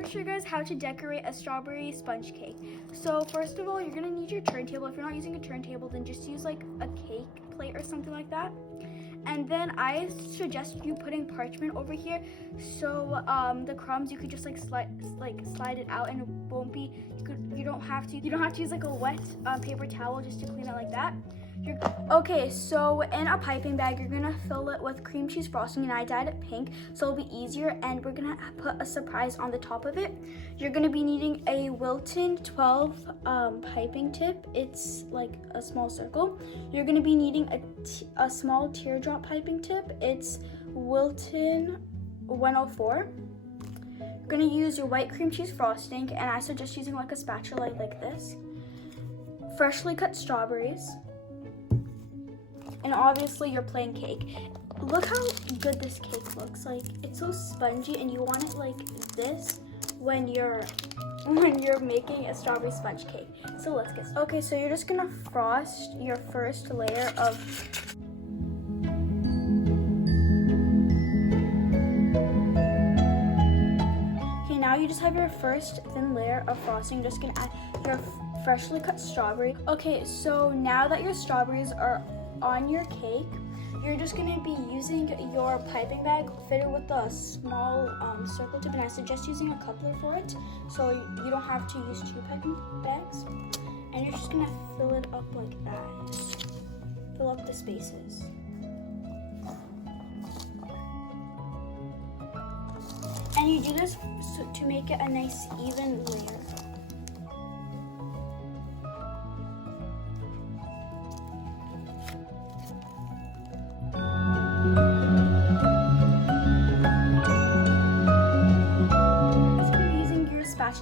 I'm gonna show you guys how to decorate a strawberry sponge cake. So first of all, you're gonna need your turntable. If you're not using a turntable, then just use like a cake plate or something like that. And then I suggest you putting parchment over here, so the crumbs you could just like slide it out, and it won't be. You don't have to use like a wet paper towel just to clean it like that. Okay, so in a piping bag, you're gonna fill it with cream cheese frosting, and I dyed it pink, so it'll be easier, and we're gonna put a surprise on the top of it. You're gonna be needing a Wilton 12 piping tip. It's like a small circle. You're gonna be needing a small teardrop piping tip. It's Wilton 104. You're gonna use your white cream cheese frosting, and I suggest using like a spatula like this. Freshly cut strawberries. And obviously your plain cake. Look how good this cake looks. Like, it's so spongy, and you want it like this when you're making a strawberry sponge cake. So let's get started. Okay, so you're just gonna frost your first layer of now you just have your first thin layer of frosting. You're just gonna add your freshly cut strawberry. Okay, so now that your strawberries are on your cake, you're just gonna be using your piping bag fitted with a small circle tip, and I suggest using a coupler for it, so you don't have to use two piping bags. And you're just gonna fill it up like that. Fill up the spaces. And you do this to make it a nice even layer.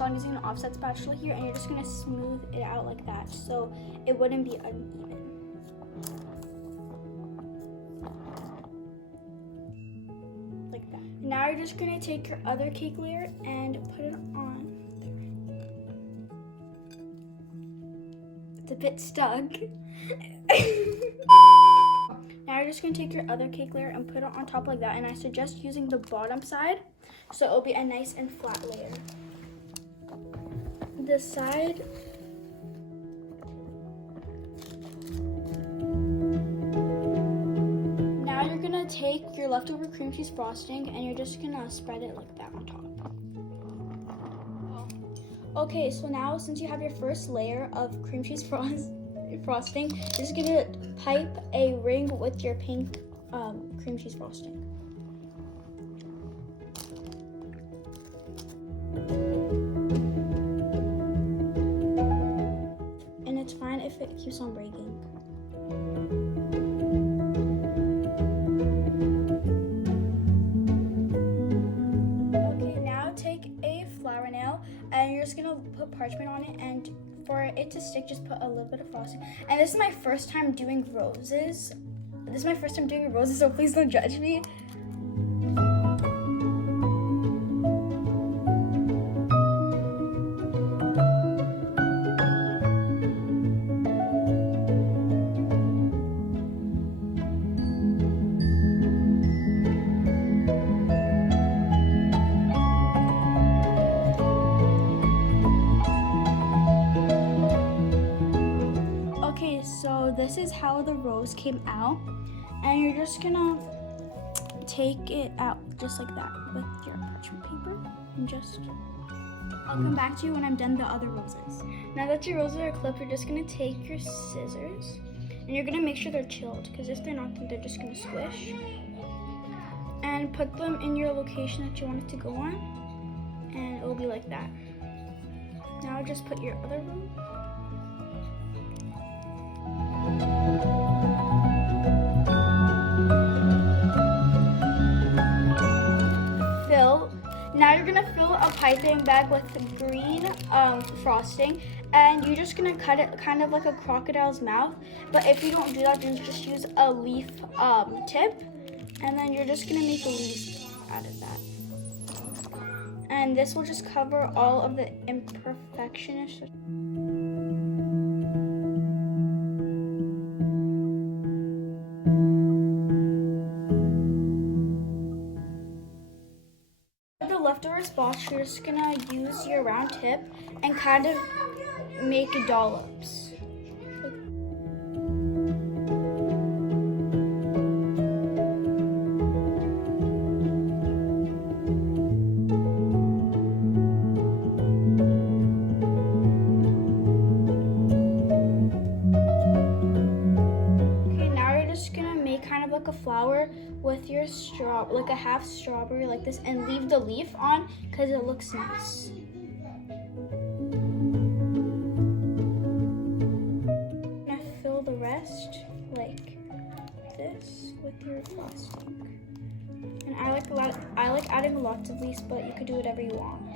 I'm using an offset spatula here, and you're just going to smooth it out like that so it wouldn't be uneven. Like that. Now you're just going to take your other cake layer and put it on there. It's a bit stuck. Now you're just going to take your other cake layer and put it on top like that, and I suggest using the bottom side so it'll be a nice and flat layer. This side, now you're gonna take your leftover cream cheese frosting, and you're just gonna spread it like that on top. Okay, so now since you have your first layer of cream cheese frosting, you're just gonna pipe a ring with your pink cream cheese frosting. It's fine if it keeps on breaking. Okay, now take a flour nail, and you're just gonna put parchment on it, and for it to stick, just put a little bit of frosting. And this is my first time doing roses. So please don't judge me. So this is how the rose came out, and you're just gonna take it out just like that with your parchment paper, and just I'll come back to you when I'm done the other roses. Now that your roses are clipped, you're just gonna take your scissors, and you're gonna make sure they're chilled, because if they're not, then they're just gonna squish, and put them in your location that you want it to go on, and it will be like that. Now just put your other row. Now you're gonna fill a piping bag with green frosting, and you're just gonna cut it kind of like a crocodile's mouth. But if you don't do that, then just use a leaf tip, and then you're just gonna make leaves out of that. And this will just cover all of the imperfections. leftover spots, you're just gonna use your round tip and kind of make dollops. Kind of like a flower with your straw, like a half strawberry like this, and leave the leaf on because it looks nice. Now fill the rest like this with your frosting. And I like adding lots of leaves, but you could do whatever you want.